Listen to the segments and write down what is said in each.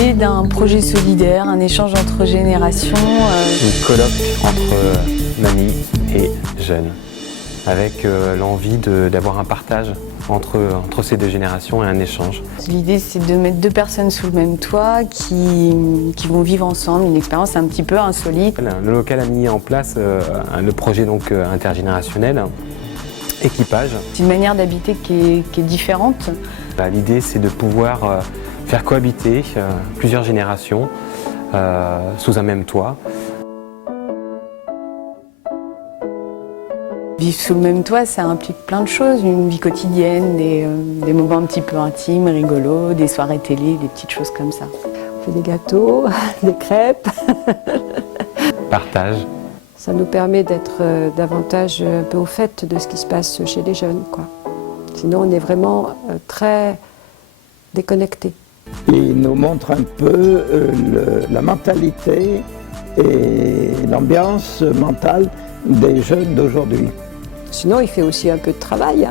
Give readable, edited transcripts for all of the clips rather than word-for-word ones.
l'idée d'un projet solidaire, un échange entre générations. Une colloque entre mamie et jeunes, avec l'envie d'avoir un partage entre ces deux générations et un échange. L'idée, c'est de mettre deux personnes sous le même toit qui vont vivre ensemble, une expérience un petit peu insolite. Le local a mis en place le projet donc, intergénérationnel, équipage. C'est une manière d'habiter qui est différente. L'idée, c'est de pouvoir faire cohabiter plusieurs générations sous un même toit. Vivre sous le même toit, ça implique plein de choses, une vie quotidienne, des moments un petit peu intimes, rigolos, des soirées télé, des petites choses comme ça. On fait des gâteaux, des crêpes. Partage. Ça nous permet d'être davantage un peu au fait de ce qui se passe chez les jeunes, quoi. Sinon, on est vraiment très déconnectés. Il nous montre un peu la mentalité et l'ambiance mentale des jeunes d'aujourd'hui. Sinon, il fait aussi un peu de travail.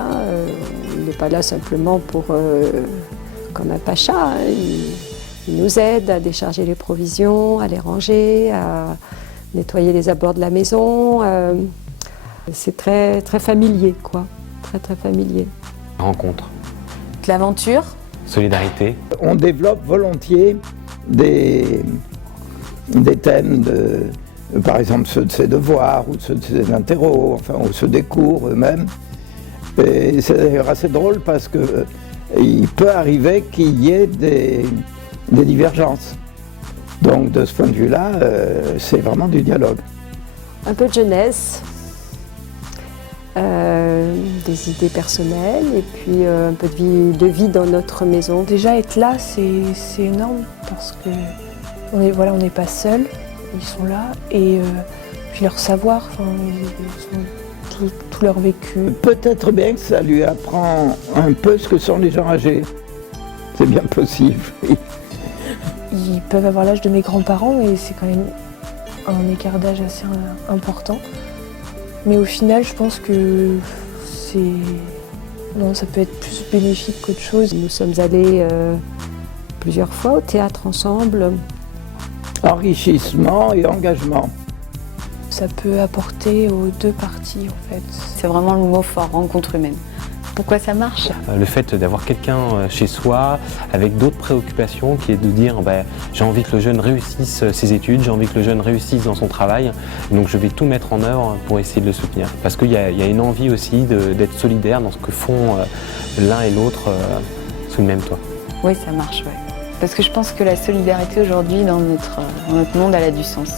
Il n'est pas là simplement pour, comme un pacha. Il nous aide à décharger les provisions, à les ranger, à nettoyer les abords de la maison. C'est très, très familier, quoi. Très, très familier. Rencontre. De l'aventure. Solidarité. On développe volontiers des thèmes par exemple ceux de ses devoirs ou ceux de ses interros, enfin, ou ceux des cours eux-mêmes. Et c'est d'ailleurs assez drôle parce qu'il peut arriver qu'il y ait des divergences. Donc de ce point de vue-là, c'est vraiment du dialogue. Un peu de jeunesse, des idées personnelles et puis un peu de vie dans notre maison. Déjà être là, c'est énorme parce que on n'est pas seuls. Ils sont là et puis leur savoir, tout leur vécu. Peut-être bien que ça lui apprend un peu ce que sont les gens âgés. C'est bien possible, oui. Ils peuvent avoir l'âge de mes grands-parents et c'est quand même un écart d'âge assez important. Mais au final, je pense que ça peut être plus bénéfique qu'autre chose. Nous sommes allés plusieurs fois au théâtre ensemble. Enrichissement et engagement. Ça peut apporter aux deux parties en fait. C'est vraiment le mot fort, rencontre humaine. Pourquoi ça marche? Le fait d'avoir quelqu'un chez soi avec d'autres préoccupations qui est de dire j'ai envie que le jeune réussisse ses études, j'ai envie que le jeune réussisse dans son travail, donc je vais tout mettre en œuvre pour essayer de le soutenir. Parce qu'il y a une envie aussi d'être solidaire dans ce que font l'un et l'autre sous le même toit. Oui, ça marche, ouais. Parce que je pense que la solidarité aujourd'hui dans notre monde, elle a du sens.